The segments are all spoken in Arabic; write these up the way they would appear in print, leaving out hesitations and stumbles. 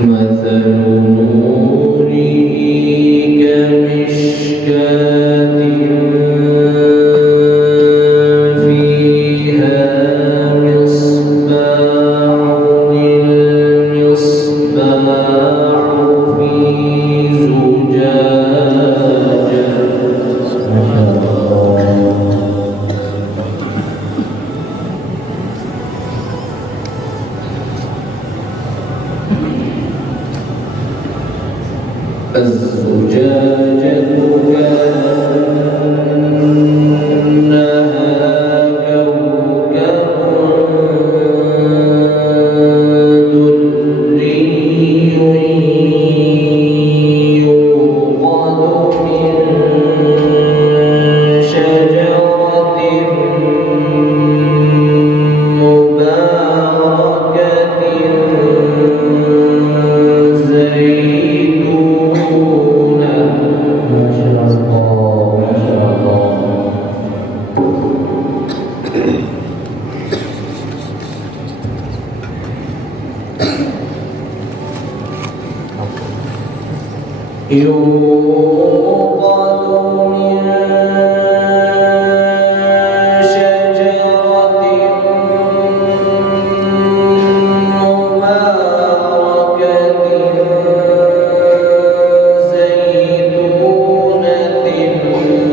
مثل نوره كمشكاة فيها مصباح المصباح في زجاجة الزجاجة كأنها كوكب دري يوقد من شجرة مباركة زيتونة. ما شاء الله ما شاء الله. يوقد من شجرة مباركة زيتونة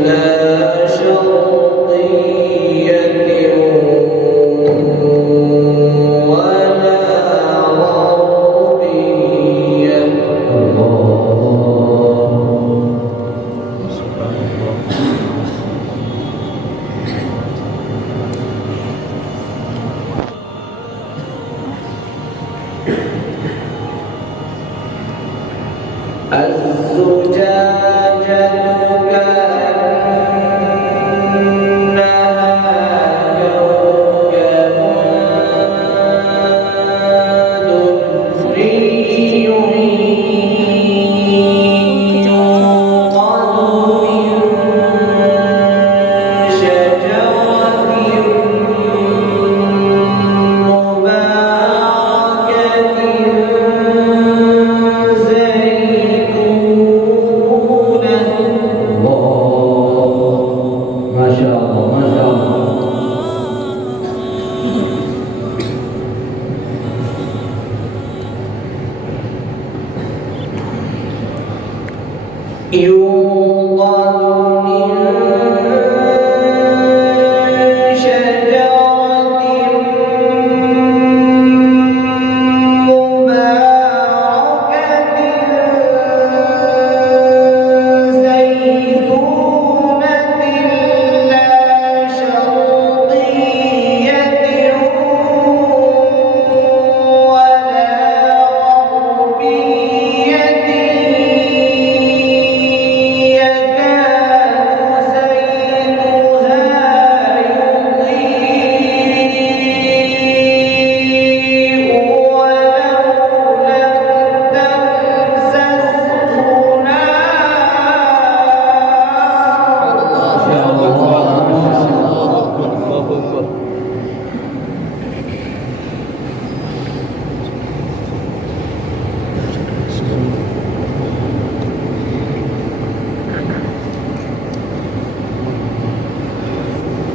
لا شرقية ولا غربية. الزجاجة كأنها كوكب دري يوقد من شجرة مباركة زيتونة. الله ما شاء الله ما شاء الله. يوقد من شجرة مباركة زيتونة لا شرقية ولا غربية يكاد زيتها يضيء ولو لم تمسسه نار.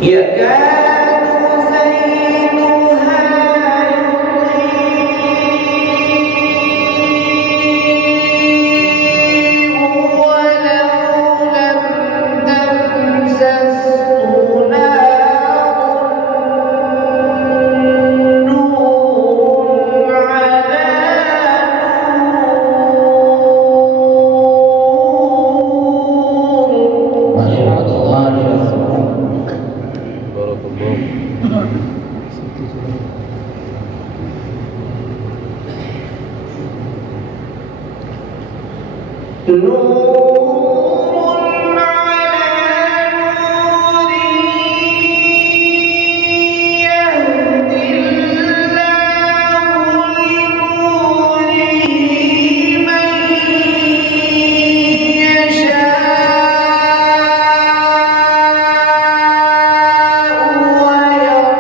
يكاد زيتها يضيء ولو لم تمسسه نار نور على نور. ما شاء الله ما شاء الله. بارك الله. نور على نور يهدي الله لنوره من يشاء ويضرب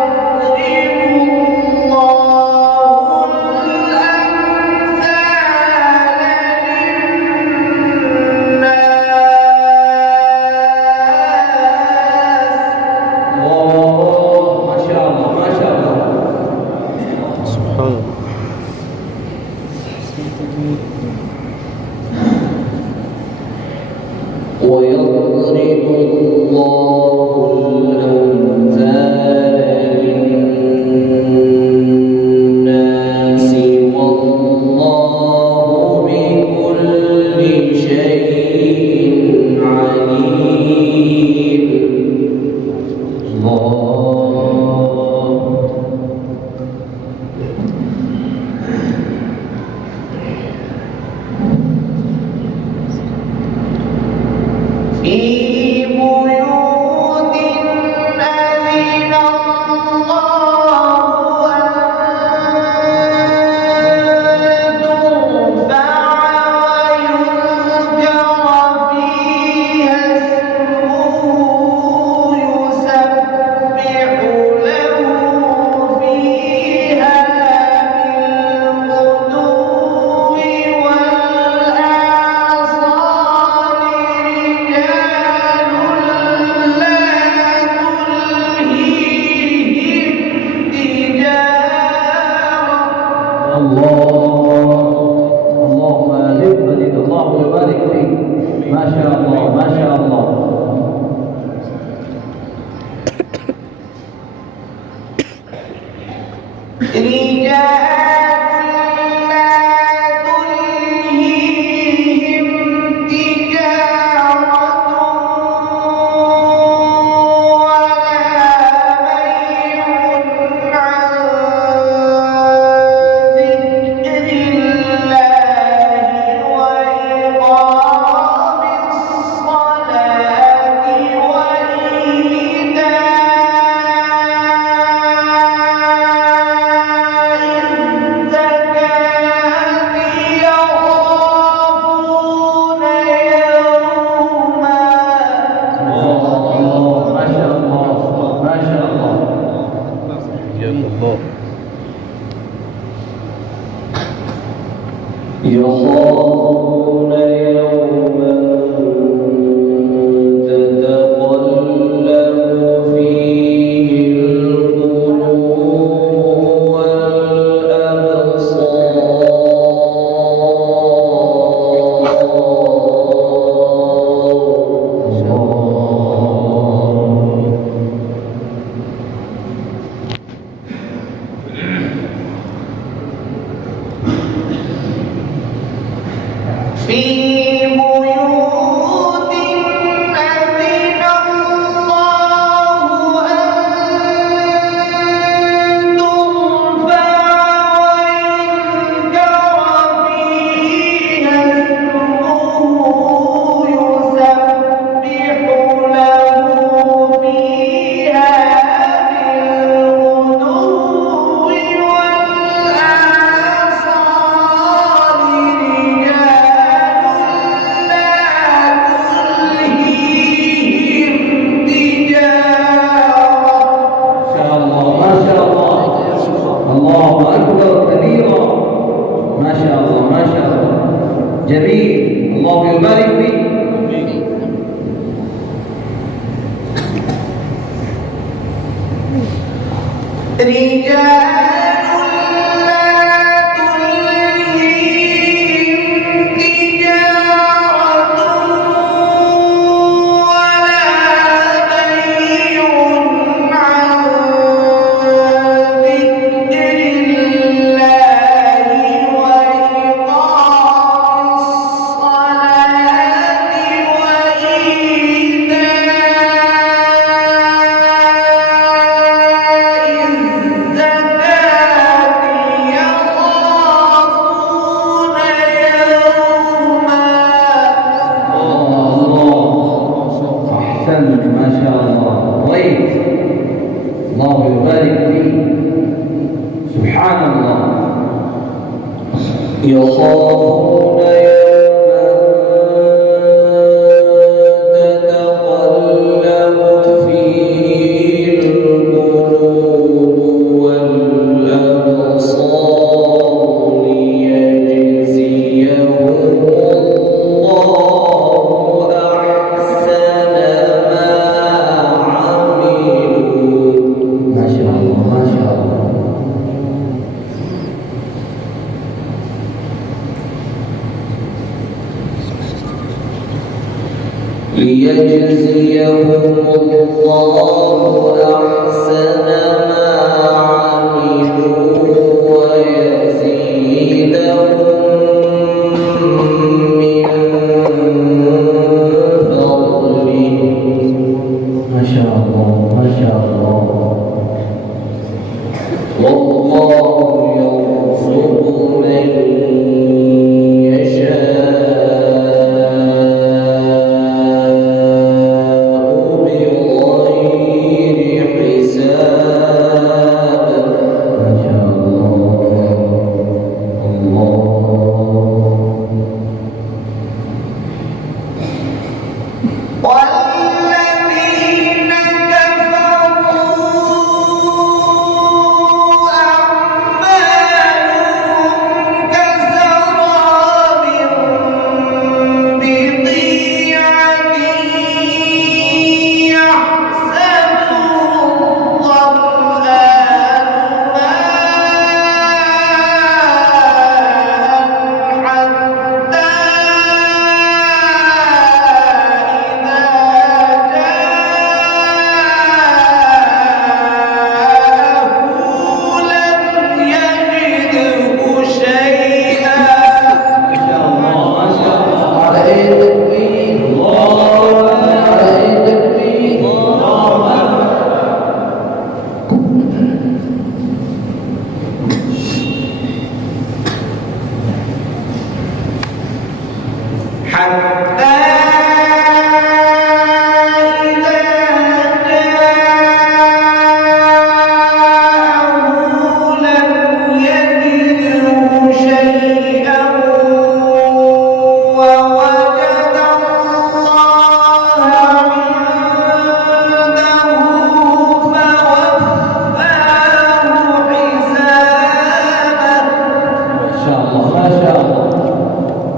ويضرب الله الأمثال للناس والله بكل شيء عليم. في بيوت أذن الله أن ترفع ويذكر فيها اسمه يسبح له فيها بالغدو والآصال اللهم زد مزيد. الله يبارك فيك. ما شاء الله ما شاء الله. يخافون يوما تتقلب فيه القلوب والأبصار. في بيوت أذن الله أن ترفع ويذكر فيها اسمه يسبح له فيها بالغدو والآصال الله أكبر كبيرا. ما شاء الله ما شاء الله. جميل. الله يبارك فيك. رجال ما شاء الله. طيب. الله يبارك فيك. سبحان الله. يخافون يوما تتقلب فيه القلوب والأبصار ليجزيهم الله أحسن ما عملوا. ما شاء الله ما شاء الله. ليجزيهم الله أحسن ما عملوا ويزيدهم من فضله. ما شاء الله ما شاء الله. والله يرزق من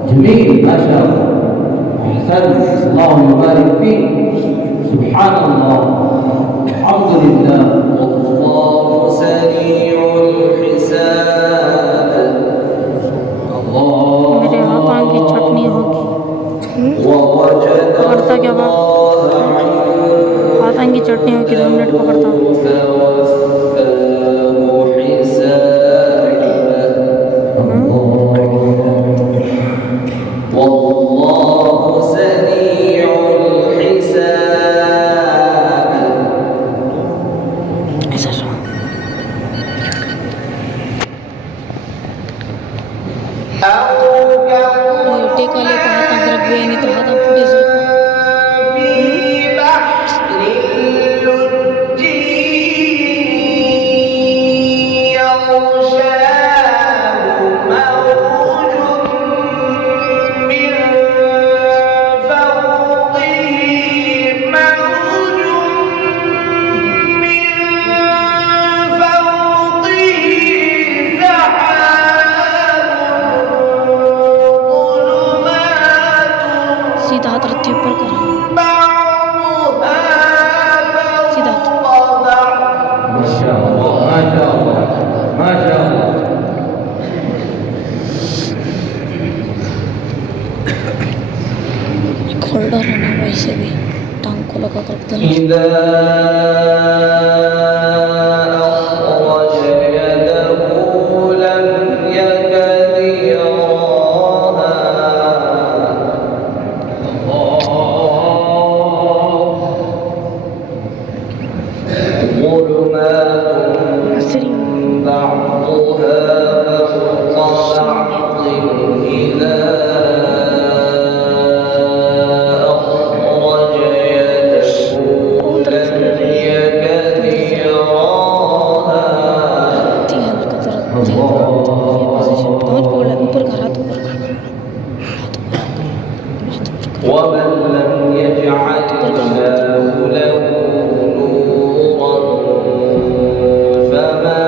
جميل ما شاء الله. أحسنت الله يبارك فيك. سبحان الله الحمد لله. والله سريع الحساب. الله मेरे हाथों की चटनी होगी पकड़ता क्या बात हाथों की चटनी होगी 2 मिनट पकड़ता टेका लेकर हाथ अगर गए नहीं तो हाथ पुढे जाऊ सीधा हाथ रत्ती ऊपर करो सीधा हाथ माशाअल्लाह माशाअल्लाह माशाअल्लाह। खोल्डर रहना वैसे भी टांग को लगा कर देना ومن لم يجعل الله له نورا فما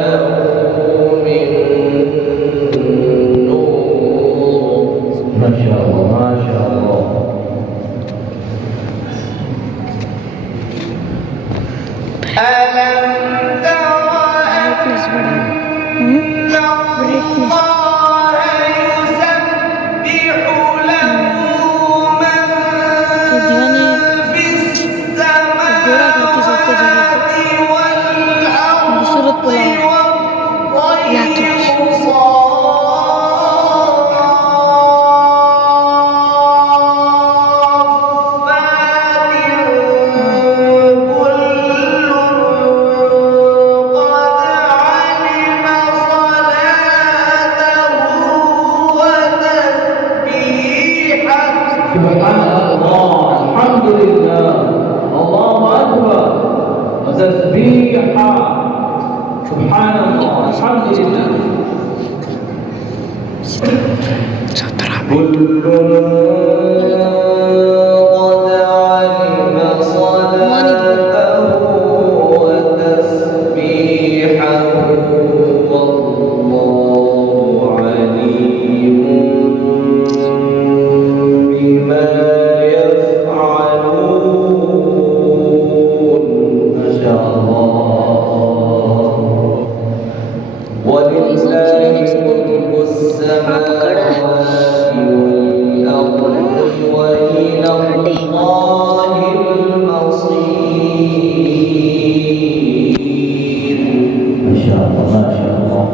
له من نور. ما شاء الله ما شاء الله. ألم تر شاء الله ما شاء الله.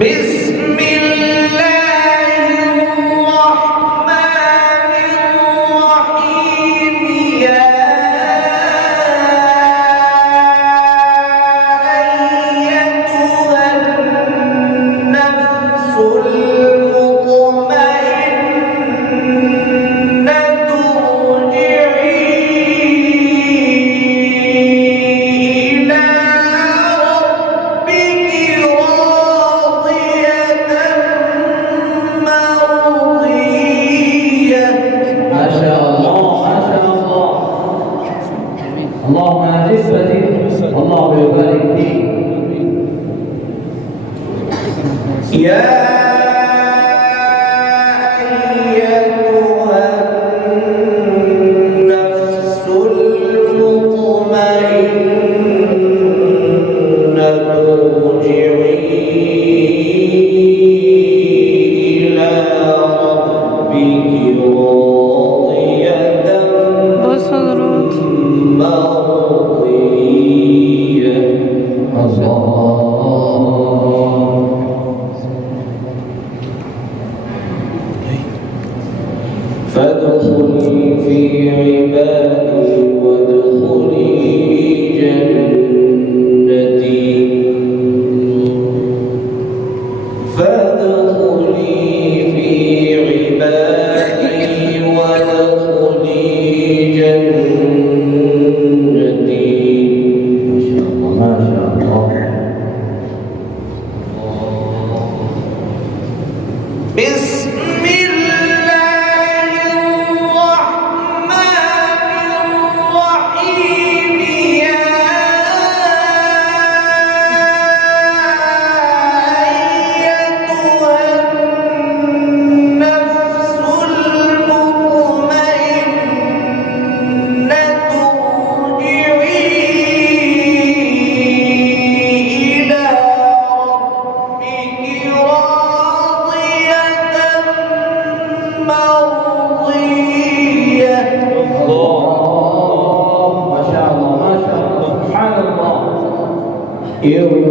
بسم الله الرحمن الرحيم. يا أيتها النفس المطمئنة ارجعي إلى ربك راضية مرضية. ما شاء الله ما شاء الله. اللهم أجزتي الله يبارك فيك. يا أيتها النفس المطمئنة ارجعي إلى ربك راضية بص حضرات مرضية. الله. فادخلي في عبادي وادخلي جنتي. فادخلي في عبادي وادخلي جنتي. ما شاء الله ما شاء الله. بسم الله الرحمن الرحيم. يا أيتها النفس المطمئنة ارجعي إلى ربك راضية مرضية. الله ما شاء الله ما شاء الله سبحان الله. ارجعي